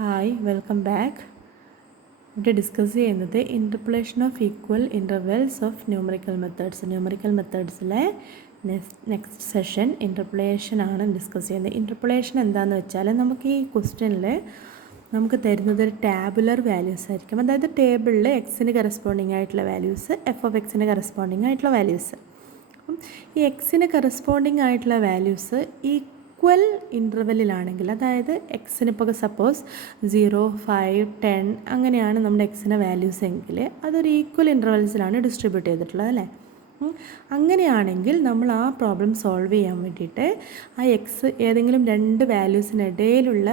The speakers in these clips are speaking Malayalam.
Hi welcome back. ഇവിടെ ഡിസ്കസ് ചെയ്യുന്നത് interpolation of equal intervals of numerical മെത്തേഡ്സിലെ നെക്സ്റ്റ് സെഷൻ ഇൻ്റർപൊളേഷൻ ആണ് ഡിസ്കസ് ചെയ്യുന്നത്. ഇൻ്റർപൊളേഷൻ എന്താണെന്ന് വെച്ചാൽ നമുക്ക് ഈ ക്വസ്റ്റ്യനിൽ നമുക്ക് തരുന്നത് ഒരു ടാബുലർ വാല്യൂസ് ആയിരിക്കും. അതായത് ടേബിളിൽ എക്സിന് കറസ്പോണ്ടിങ് ആയിട്ടുള്ള വാല്യൂസ്, എഫ് ഓഫ് എക്സിന് കറസ്പോണ്ടിങ് ആയിട്ടുള്ള വാല്യൂസ്. അപ്പം ഈ എക്സിന് കറസ്പോണ്ടിങ് ആയിട്ടുള്ള വാല്യൂസ് ഈക്വൽ ഇൻ്റർവെല്ലിലാണെങ്കിൽ, അതായത് എക്സിന് ഇപ്പോൾ സപ്പോസ് 0, 5, 10 അങ്ങനെയാണ് നമ്മുടെ എക്സിൻ്റെ വാല്യൂസ് എങ്കിൽ അതൊരു ഈക്വൽ ഇൻ്റർവെൽസിലാണ് ഡിസ്ട്രിബ്യൂട്ട് ചെയ്തിട്ടുള്ളത് അല്ലേ. അങ്ങനെയാണെങ്കിൽ നമ്മൾ ആ പ്രോബ്ലം സോൾവ് ചെയ്യാൻ വേണ്ടിയിട്ട് ആ എക്സ് ഏതെങ്കിലും രണ്ട് വാല്യൂസിനിടയിലുള്ള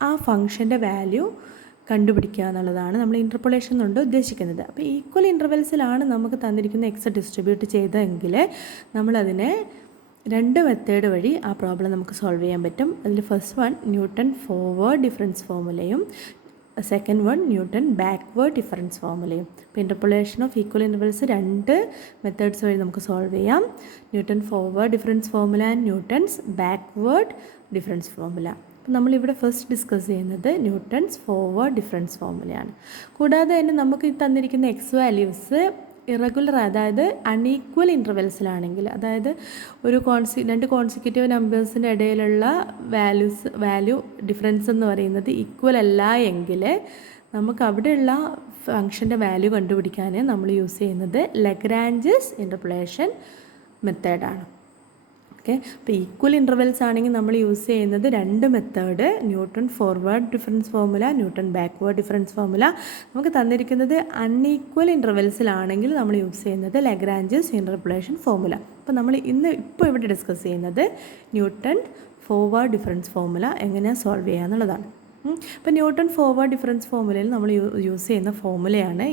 ആ ഫംഗ്ഷൻ്റെ വാല്യൂ കണ്ടുപിടിക്കുക എന്നുള്ളതാണ് നമ്മൾ ഇൻ്റർപൊളേഷൻ കൊണ്ട് ഉദ്ദേശിക്കുന്നത്. അപ്പോൾ ഈക്വൽ ഇൻ്റർവെൽസിലാണ് നമുക്ക് തന്നിരിക്കുന്ന എക്സ് ഡിസ്ട്രിബ്യൂട്ട് ചെയ്തതെങ്കിൽ നമ്മളതിനെ രണ്ട് മെത്തേഡ് വഴി ആ പ്രോബ്ലം നമുക്ക് സോൾവ് ചെയ്യാൻ പറ്റും. അതിൽ first one Newton forward difference ഫോർമുലയും second one Newton backward difference ഫോർമുലയും. ഇപ്പോൾ ഇൻ്റർപൊളേഷൻ ഓഫ് ഈക്വൽ ഇൻ്റർവെൽസ് രണ്ട് മെത്തേഡ്സ് വഴി നമുക്ക് സോൾവ് ചെയ്യാം. Newton forward difference formula and Newton's backward difference formula. അപ്പോൾ നമ്മളിവിടെ ഫസ്റ്റ് ഡിസ്കസ് ചെയ്യുന്നത് ന്യൂട്ടൺസ് ഫോർവേഡ് ഡിഫറൻസ് ഫോർമുലയാണ്. കൂടാതെ തന്നെ നമുക്ക് തന്നിരിക്കുന്ന എക്സ് വാല്യൂസ് ഇറഗുലർ, അതായത് അൺഈക്വൽ ഇൻ്റർവെൽസിലാണെങ്കിൽ, അതായത് രണ്ട് കോൺസിക്യൂട്ടീവ് നമ്പേഴ്സിൻ്റെ ഇടയിലുള്ള വാല്യൂ ഡിഫറൻസ് എന്ന് പറയുന്നത് ഈക്വൽ അല്ല എങ്കിൽ നമുക്ക് അവിടെയുള്ള ഫംഗ്ഷൻ്റെ വാല്യൂ കണ്ടുപിടിക്കാൻ നമ്മൾ യൂസ് ചെയ്യുന്നത് ലഗ്രാഞ്ചസ് ഇൻ്റർപൊളേഷൻ മെത്തേഡാണ്. ഓക്കെ, അപ്പോൾ ഈക്വൽ ഇൻ്റർവെൽസ് ആണെങ്കിൽ നമ്മൾ യൂസ് ചെയ്യുന്നത് രണ്ട് method, newton forward difference formula, newton backward difference formula. നമുക്ക് തന്നിരിക്കുന്നത് അൺഈക്വൽ ഇൻ്റർവെൽസിലാണെങ്കിൽ നമ്മൾ യൂസ് ചെയ്യുന്നത് ലഗ്രാഞ്ചസ് ഇൻ്റർപൊളേഷൻ ഫോർമുല. അപ്പോൾ നമ്മൾ ഇപ്പോൾ ഇവിടെ ഡിസ്കസ് ചെയ്യുന്നത് ന്യൂട്ടൺ ഫോർവേഡ് ഡിഫറൻസ് ഫോർമുല എങ്ങനെയാണ് സോൾവ് ചെയ്യുക എന്നുള്ളതാണ്. അപ്പോൾ ന്യൂട്ടൺ ഫോർവേഡ് ഡിഫറൻസ് ഫോർമുലയിൽ നമ്മൾ യൂസ് ചെയ്യുന്ന ഫോർമുലയാണ്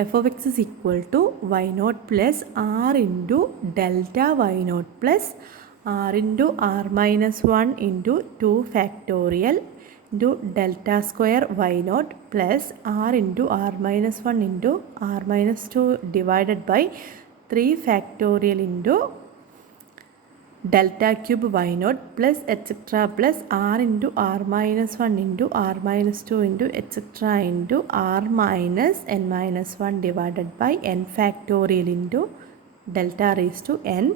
f of x is equal to y naught plus r into delta y naught plus r into r minus 1 into 2 factorial into delta square y naught plus r into r minus 1 into r minus 2 divided by 3 factorial into delta cube y naught plus etcetera plus r into r minus 1 into r minus 2 into etcetera into r minus N minus 1 divided by n factorial into delta raise to n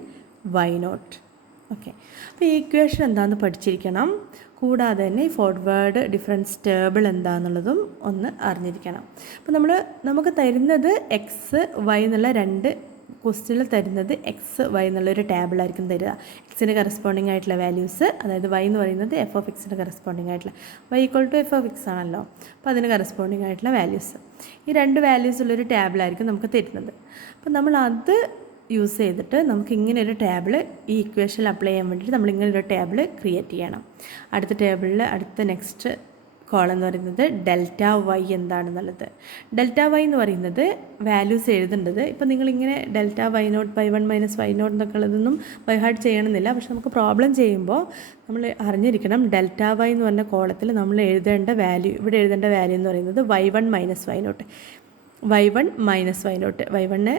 y naught. Okay, അപ്പോൾ ഈ ഇക്വേഷൻ എന്താണെന്ന് പഠിച്ചിരിക്കണം. കൂടാതെ തന്നെ ഈ ഫോർവേഡ് ഡിഫറൻസ് ടേബിൾ എന്താണെന്നുള്ളതും ഒന്ന് അറിഞ്ഞിരിക്കണം. അപ്പോൾ നമുക്ക് തരുന്നത് എക്സ് വൈ എന്നുള്ള രണ്ട് ക്വസ്റ്റ്യനിൽ തരുന്നത് എക്സ് വൈ എന്നുള്ളൊരു ടേബിളായിരിക്കും തരിക. എക്സിന് കറസ്പോണ്ടിങ് ആയിട്ടുള്ള വാല്യൂസ്, അതായത് വൈ എന്ന് പറയുന്നത് എഫ് ഓഫ് എക്സിന് കറസ്പോണ്ടിങ് ആയിട്ടുള്ള, y equal to f of x ആണല്ലോ, അപ്പോൾ അതിന് കറസ്പോണ്ടിങ് ആയിട്ടുള്ള വാല്യൂസ്, ഈ രണ്ട് വാല്യൂസ് ഉള്ളൊരു ടേബിളായിരിക്കും നമുക്ക് തരുന്നത്. അപ്പോൾ നമ്മൾ അത് യൂസ് ചെയ്തിട്ട് നമുക്ക് ഇങ്ങനെ ഒരു ടേബിൾ ഈ ഇക്വേഷനിൽ അപ്ലൈ ചെയ്യാൻ വേണ്ടിയിട്ട് നമ്മളിങ്ങനെ ഒരു ടേബിൾ ക്രിയേറ്റ് ചെയ്യണം. അടുത്ത ടേബിളിൽ അടുത്ത നെക്സ്റ്റ് കോളം എന്ന് പറയുന്നത് ഡെൽറ്റ വൈ എന്താണെന്നുള്ളത്. ഡെൽറ്റ വൈ എന്ന് പറയുന്നത് വാല്യൂസ് എഴുതേണ്ടത്, ഇപ്പോൾ നിങ്ങളിങ്ങനെ delta y naught by 1 minus y naught എന്നൊക്കെ ഉള്ളതൊന്നും ബൈ ഹാർട്ട് ചെയ്യണമെന്നില്ല. പക്ഷെ നമുക്ക് പ്രോബ്ലം ചെയ്യുമ്പോൾ നമ്മൾ അറിഞ്ഞിരിക്കണം ഡെൽറ്റ വൈ എന്ന് പറഞ്ഞ കോളത്തിൽ നമ്മൾ എഴുതേണ്ട വാല്യൂ, ഇവിടെ എഴുതേണ്ട വാല്യൂ എന്ന് പറയുന്നത് y1 minus y naught, y1 minus y naught, y1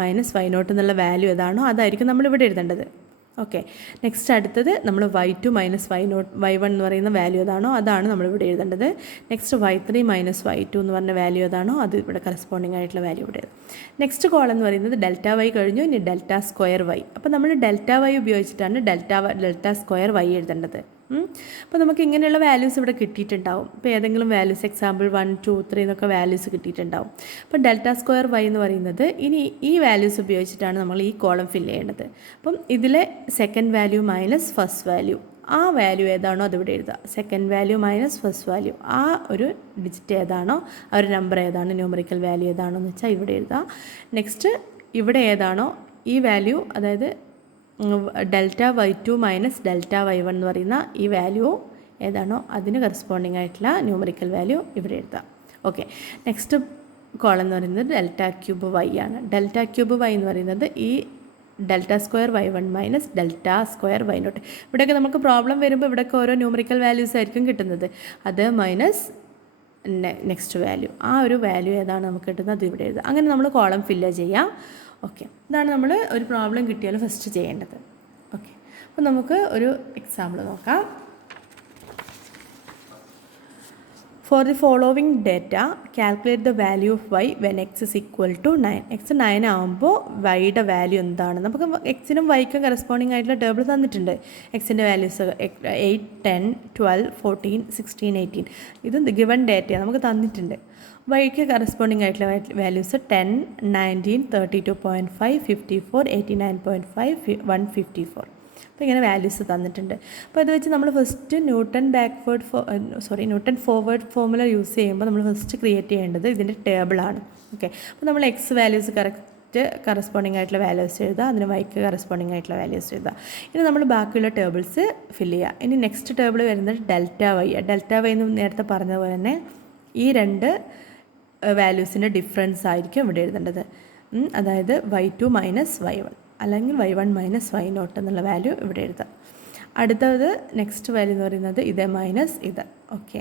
minus y naught എന്നുള്ള വാല്യൂ ഏതാണോ അതായിരിക്കും നമ്മളിവിടെ എഴുതേണ്ടത്. ഓക്കെ, നെക്സ്റ്റ് അടുത്തത് നമ്മൾ y2 minus y naught, y1 എന്ന് പറയുന്ന വാല്യൂ ഏതാണോ അതാണ് നമ്മളിവിടെ എഴുതേണ്ടത്. നെക്സ്റ്റ് y3 മൈനസ് y2 എന്ന് പറഞ്ഞ വാല്യൂ ഏതാണോ അത് ഇവിടെ കറസ്പോണ്ടിങ് ആയിട്ടുള്ള വാല്യൂ ഇവിടെ. നെക്സ്റ്റ് കോളം എന്ന് പറയുന്നത് ഡെൽറ്റ വൈ കഴിഞ്ഞു, ഇനി ഡെൽറ്റ സ്ക്വയർ വൈ. അപ്പോൾ നമ്മൾ ഡെൽറ്റ വൈ ഉപയോഗിച്ചിട്ടാണ് ഡെൽറ്റ സ്ക്വയർ വൈ എഴുതേണ്ടത്. അപ്പോൾ നമുക്ക് ഇങ്ങനെയുള്ള വാല്യൂസ് ഇവിടെ കിട്ടിയിട്ടുണ്ടാവും. ഇപ്പോൾ ഏതെങ്കിലും വാല്യൂസ് എക്സാമ്പിൾ 1, 2, 3 എന്നൊക്കെ വാല്യൂസ് കിട്ടിയിട്ടുണ്ടാവും. അപ്പോൾ ഡെൽറ്റ സ്ക്വയർ വൈ എന്ന് പറയുന്നത് ഇനി ഈ വാല്യൂസ് ഉപയോഗിച്ചിട്ടാണ് നമ്മൾ ഈ കോളം ഫില്ല് ചെയ്യേണ്ടത്. അപ്പം ഇതിലെ second value minus first value, ആ വാല്യൂ ഏതാണോ അതിവിടെ എഴുതുക. Second value minus first value, ആ ഒരു ഡിജിറ്റ് ഏതാണോ, ആ ഒരു നമ്പർ ഏതാണോ, ന്യൂമറിക്കൽ വാല്യൂ ഏതാണോ എന്ന് വെച്ചാൽ ഇവിടെ എഴുതുക. നെക്സ്റ്റ് ഇവിടെ ഏതാണോ ഈ വാല്യൂ, അതായത് delta y2 minus delta y1 എന്ന് പറയുന്ന ഈ വാല്യൂ ഏതാണോ അതിന് കറസ്പോണ്ടിങ് ആയിട്ടുള്ള ന്യൂമറിക്കൽ വാല്യൂ ഇവിടെ എഴുതാം. ഓക്കെ, നെക്സ്റ്റ് കോളം എന്ന് പറയുന്നത് ഡെൽറ്റ ക്യൂബ് വൈ ആണ്. ഡെൽറ്റ ക്യൂബ് വൈ എന്ന് പറയുന്നത് ഈ delta square y1 minus delta square y naught. ഇവിടെയൊക്കെ നമുക്ക് പ്രോബ്ലം വരുമ്പോൾ ഇവിടെയൊക്കെ ഓരോ ന്യൂമറിക്കൽ വാല്യൂസ് ആയിരിക്കും കിട്ടുന്നത്, അത് മൈനസ് നെക്സ്റ്റ് വാല്യൂ, ആ ഒരു വാല്യൂ ഏതാണ് നമുക്ക് കിട്ടുന്നത് അത് ഇവിടെ എഴുതുക. അങ്ങനെ നമ്മൾ കോളം ഫില്ല് ചെയ്യാം. ഓക്കെ, ഇതാണ് നമ്മൾ ഒരു പ്രോബ്ലം കിട്ടിയാൽ ഫസ്റ്റ് ചെയ്യേണ്ടത്. ഓക്കെ, അപ്പോൾ നമുക്ക് ഒരു എക്സാമ്പിൾ നോക്കാം. For the following data calculate the value of y when x is equal to 9. X 9 ആകുമ്പോൾ വൈയുടെ വാല്യൂ എന്താണ്? നമുക്ക് എക്സിനും വൈക്കും കറസ്പോണ്ടിങ് ആയിട്ടുള്ള ടേബിൾ തന്നിട്ടുണ്ട്. എക്സിൻ്റെ വാല്യൂസ് 8, 10, 12, 14, 16, 18. ഇത് ഗിവൺ ഡേറ്റയാണ്, നമുക്ക് തന്നിട്ടുണ്ട്. വൈക്ക് കറസ്പോണ്ടിങ് ആയിട്ടുള്ള വാല്യൂസ് 10, 19, 32.5, 54, 89.5, 154. അപ്പോൾ ഇങ്ങനെ വാല്യൂസ് തന്നിട്ടുണ്ട്. അപ്പോൾ അത് വെച്ച് നമ്മൾ first newton forward formula use ചെയ്യുമ്പോൾ നമ്മൾ ഫസ്റ്റ് ക്രിയേറ്റ് ചെയ്യേണ്ടത് ഇതിൻ്റെ ടേബിളാണ്. ഓക്കെ, അപ്പോൾ നമ്മൾ എക്സ് വാല്യൂസ് കറക്റ്റ് കറസ്പോണ്ടിങ് ആയിട്ടുള്ള വാല്യൂസ് എഴുതുക, അതിന് വൈക്ക് കറസ്പോണ്ടിങ് ആയിട്ടുള്ള വാല്യൂസ് എഴുതുക. ഇനി നമ്മൾ ബാക്കിയുള്ള ടേബിൾസ് ഫില്ല് ചെയ്യുക. ഇനി നെക്സ്റ്റ് ടേബിൾ വരുന്നത് ഡെൽറ്റ വൈ. ഡെൽറ്റ വൈ എന്ന് നേരത്തെ പറഞ്ഞതുപോലെ തന്നെ ഈ രണ്ട് വാല്യൂസിൻ്റെ ഡിഫറൻസ് ആയിരിക്കും ഇവിടെ എഴുതേണ്ടത്. അതായത് y2 മൈനസ് y1 അല്ലെങ്കിൽ y1 മൈനസ് y0 എന്നുള്ള വാല്യൂ ഇവിടെ എഴുതാം. അടുത്തത് നെക്സ്റ്റ് വാല്യൂ എന്ന് പറയുന്നത് ഇത് മൈനസ് ഇത്. ഓക്കെ,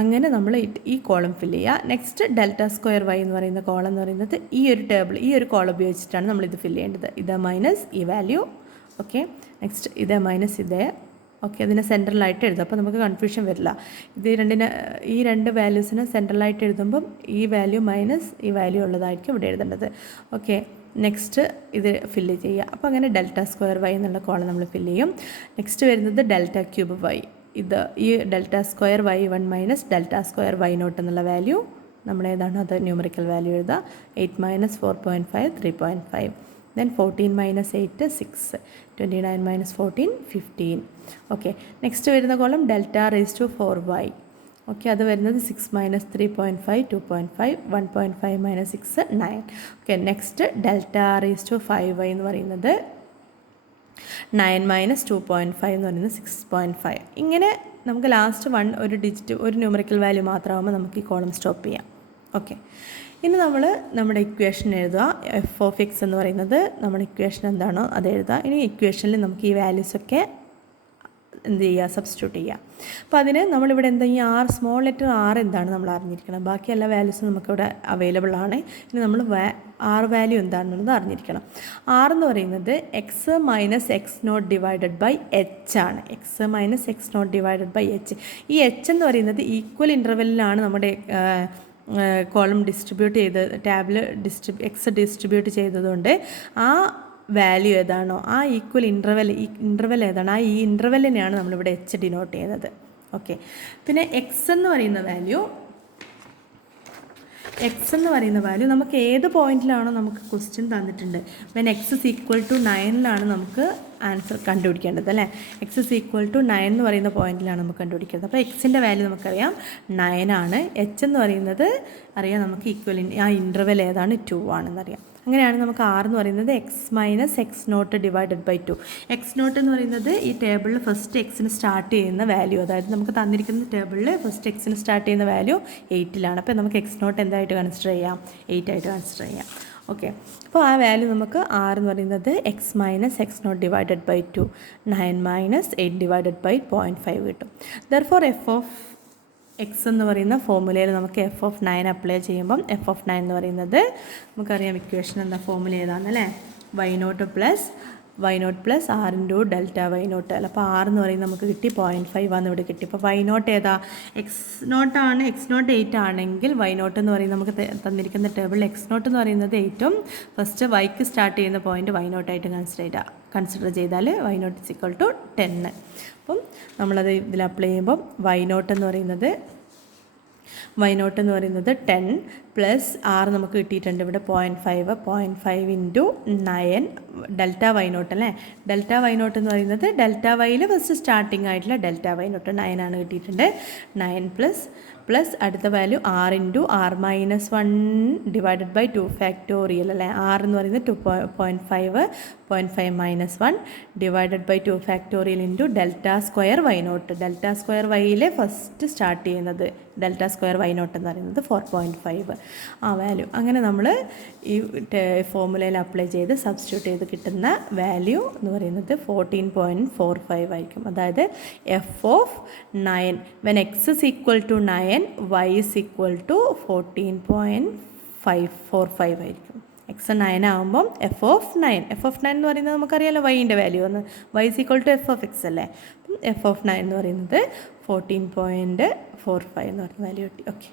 അങ്ങനെ നമ്മൾ ഈ കോളം ഫില്ല് ചെയ്യുക. നെക്സ്റ്റ് ഡെൽറ്റ സ്ക്വയർ വൈ എന്ന് പറയുന്ന കോളം എന്ന് പറയുന്നത് ഈ ഒരു ടേബിൾ, ഈ ഒരു കോളം ഉപയോഗിച്ചിട്ടാണ് നമ്മളിത് ഫില്ല് ചെയ്യേണ്ടത്. ഇത് മൈനസ് ഈ വാല്യൂ. ഓക്കെ, നെക്സ്റ്റ് ഇത് മൈനസ് ഇതേ. ഓക്കെ, അതിനെ സെൻട്രലായിട്ട് എഴുതും, അപ്പോൾ നമുക്ക് കൺഫ്യൂഷൻ വരില്ല. ഈ രണ്ട് വാല്യൂസിനെ സെൻട്രലായിട്ട് എഴുതുമ്പം ഈ വാല്യൂ മൈനസ് ഈ വാല്യൂ ഉള്ളതായിരിക്കും ഇവിടെ എഴുതേണ്ടത്. ഓക്കെ, നെക്സ്റ്റ് ഇത് ഫില്ല് ചെയ്യുക. അപ്പോൾ അങ്ങനെ ഡെൽറ്റ സ്ക്വയർ വൈ എന്നുള്ള കോളം നമ്മൾ ഫില്ല് ചെയ്യും. നെക്സ്റ്റ് വരുന്നത് ഡെൽറ്റ ക്യൂബ് വൈ. ഈ delta square y1 minus delta square y0 എന്നുള്ള വാല്യൂ നമ്മൾ ഏതാണ് അത് ന്യൂമറിക്കൽ വാല്യൂ എഴുതുക. 8 minus 4.5 3.5. Then 14 minus 8 6. 29 minus 14 15. Okay, next വരുന്ന column delta raise to 4y. Okay, അത് വരുന്നത് 6 minus 3.5 2.5. 1.5 minus 6 9. Okay, next delta raise to 5y എന്ന് പറയുന്നത് 9 മൈനസ് 2.5 എന്ന് പറയുന്നത് 6.5. ഇങ്ങനെ നമുക്ക് ലാസ്റ്റ് ഒരു ഡിജിറ്റ് ഒരു ന്യൂമറിക്കൽ വാല്യൂ മാത്രമാകുമ്പോൾ നമുക്ക് ഈ കോളം സ്റ്റോപ്പ് ചെയ്യാം. ഓക്കെ, ഇനി നമ്മൾ നമ്മുടെ ഇക്വേഷൻ എഴുതുക. എഫ് ഓഫ് എക്സ് എന്ന് പറയുന്നത് നമ്മുടെ ഇക്വേഷൻ എന്താണോ അത് എഴുതുക. ഇനി ഇക്വേഷനിൽ നമുക്ക് ഈ വാല്യൂസൊക്കെ എന്ത് ചെയ്യുക, സബ്സ്റ്റിറ്റ്യൂട്ട് ചെയ്യുക. അപ്പോൾ അതിന് നമ്മളിവിടെ എന്താ ഈ സ്മോൾ ലെറ്റർ ആർ എന്താണ് നമ്മൾ അറിഞ്ഞിരിക്കണം. ബാക്കി എല്ലാ വാല്യൂസും നമുക്കിവിടെ അവൈലബിൾ ആണ്. ഇനി നമ്മൾ വാല്യൂ എന്താണെന്നുള്ളത് അറിഞ്ഞിരിക്കണം. എന്ന് പറയുന്നത് x minus x naught divided by h ആണ്. X minus x naught divided by h. ഈ എച്ച് എന്ന് പറയുന്നത് ഈക്വൽ ഇൻ്റർവെല്ലിലാണ് നമ്മുടെ കോളം ഡിസ്ട്രിബ്യൂട്ട് എക്സ് ഡിസ്ട്രിബ്യൂട്ട് ചെയ്തതുകൊണ്ട് ആ വാല്യൂ ഏതാണോ ആ ഈക്വൽ ഇൻ്റർവെൽ ഏതാണോ ഈ ഇൻ്റർവെല്ലിനെയാണ് നമ്മളിവിടെ എച്ച് ഡിനോട്ട് ചെയ്യുന്നത്. ഓക്കെ, പിന്നെ എക്സ് എന്ന് പറയുന്ന വാല്യൂ നമുക്ക് ഏത് പോയിന്റിലാണോ നമുക്ക് ക്വസ്റ്റ്യൻ തന്നിട്ടുണ്ട്. When x is equal to 9 നമുക്ക് ആൻസർ കണ്ടുപിടിക്കേണ്ടത് അല്ലേ. എക്സ് ഇസ് ഈക്വൽ ടു 9 എന്ന് പറയുന്ന പോയിന്റിലാണ് നമുക്ക് കണ്ടുപിടിക്കേണ്ടത്. അപ്പോൾ എക്സിൻ്റെ വാല്യൂ നമുക്കറിയാം 9 ആണ്. എച്ച് എന്ന് പറയുന്നത് അറിയാം നമുക്ക് ആ ഇൻ്റർവെൽ ഏതാണ് 2 ആണെന്നറിയാം. അങ്ങനെയാണ് നമുക്ക് എന്ന് പറയുന്നത് x minus x naught divided by 2. X naught എന്ന് പറയുന്നത് ഈ ടേബിളിൽ ഫസ്റ്റ് എക്സിന് സ്റ്റാർട്ട് ചെയ്യുന്ന വാല്യൂ, അതായത് നമുക്ക് തന്നിരിക്കുന്ന ടേബിളിൽ ഫസ്റ്റ് എക്സിന് സ്റ്റാർട്ട് ചെയ്യുന്ന വാല്യൂ 8 അപ്പോൾ നമുക്ക് എക്സ് നോട്ട് എന്തായിട്ട് കൺസിഡർ ചെയ്യാം, 8 ആയിട്ട് കൺസിഡർ ചെയ്യാം. ഓക്കെ, അപ്പോൾ ആ വാല്യൂ നമുക്ക് എന്ന് പറയുന്നത് x minus x naught divided by 2 9 minus 8 divided by 0.5 കിട്ടും. ദെർഫോർ എഫ് ഓഫ് എക്സ് എന്ന് പറയുന്ന ഫോർമുലയിൽ നമുക്ക് എഫ് ഓഫ് 9 അപ്ലൈ ചെയ്യുമ്പം എഫ് ഓഫ് 9 എന്ന് പറയുന്നത് നമുക്കറിയാം ഇക്വേഷൻ എന്താ, ഫോർമുല ഏതാണെന്നല്ലേ, y0 plus r into delta y0 അല്ല. അപ്പോൾ എന്ന് പറയുന്നത് നമുക്ക് കിട്ടി 0.5 ആണ് ഇവിടെ കിട്ടി. അപ്പോൾ y0 ഏതാ, എക്സ് നോട്ടാണ്. എക്സ് നോട്ട് 8 ആണെങ്കിൽ y0 എന്ന് പറയുന്നത് നമുക്ക് തന്നിരിക്കുന്ന ടേബിളിൽ എക്സ് നോട്ട് എന്ന് പറയുന്നത് 8ഉം ഫസ്റ്റ് വൈക്ക് സ്റ്റാർട്ട് ചെയ്യുന്ന പോയിന്റ് y0 ആയിട്ട് കൺസിഡർ ചെയ്താൽ y0 ഇസ് ഈക്വൽ ടു 10. അപ്പം നമ്മളത് ഇതിൽ അപ്ലൈ ചെയ്യുമ്പം y0 എന്ന് പറയുന്നത് 10 പ്ലസ് ആർ നമുക്ക് കിട്ടിയിട്ടുണ്ട് ഇവിടെ 0.5 ഇൻറ്റു 9 ഡെൽറ്റ y0 അല്ലേ. ഡെൽറ്റ y0 എന്ന് പറയുന്നത് ഡെൽറ്റ വൈയിൽ ഫസ്റ്റ് സ്റ്റാർട്ടിങ് ആയിട്ടുള്ള ഡെൽറ്റ y0 9 ആണ് കിട്ടിയിട്ടുണ്ട്. 9 പ്ലസ് അടുത്ത value r into r minus 1 divided by 2 factorial അല്ലേ. ആർ എന്ന് പറയുന്നത് 2.5 minus 1 divided by 2 factorial into delta square y0. Delta square വൈയിലെ ഫസ്റ്റ് സ്റ്റാർട്ട് ചെയ്യുന്നത് ഡെൽറ്റ സ്ക്വയർ y0 എന്ന് പറയുന്നത് 4.5 ആ വാല്യൂ. അങ്ങനെ നമ്മൾ ഈ ഫോർമുലയിൽ അപ്ലൈ ചെയ്ത് സബ്സ്റ്റിറ്റ്യൂട്ട് ചെയ്ത് കിട്ടുന്ന വാല്യൂ എന്ന് പറയുന്നത് 14.45 ആയിരിക്കും. അതായത് f of 9 when x is equal to 9 y is equal to 14.545 ആയിരിക്കും. എക്സ് 9 ആകുമ്പം എഫ് ഓഫ് 9 എന്ന് പറയുന്നത് നമുക്കറിയാമല്ലോ വൈൻ്റെ വാല്യൂ എന്ന്, y is equal to f of x അല്ലേ. എഫ് ഓഫ് 9 എന്ന് പറയുന്നത് 14.45 എന്ന് പറയുന്ന വാല്യൂ കിട്ടി. ഓക്കെ.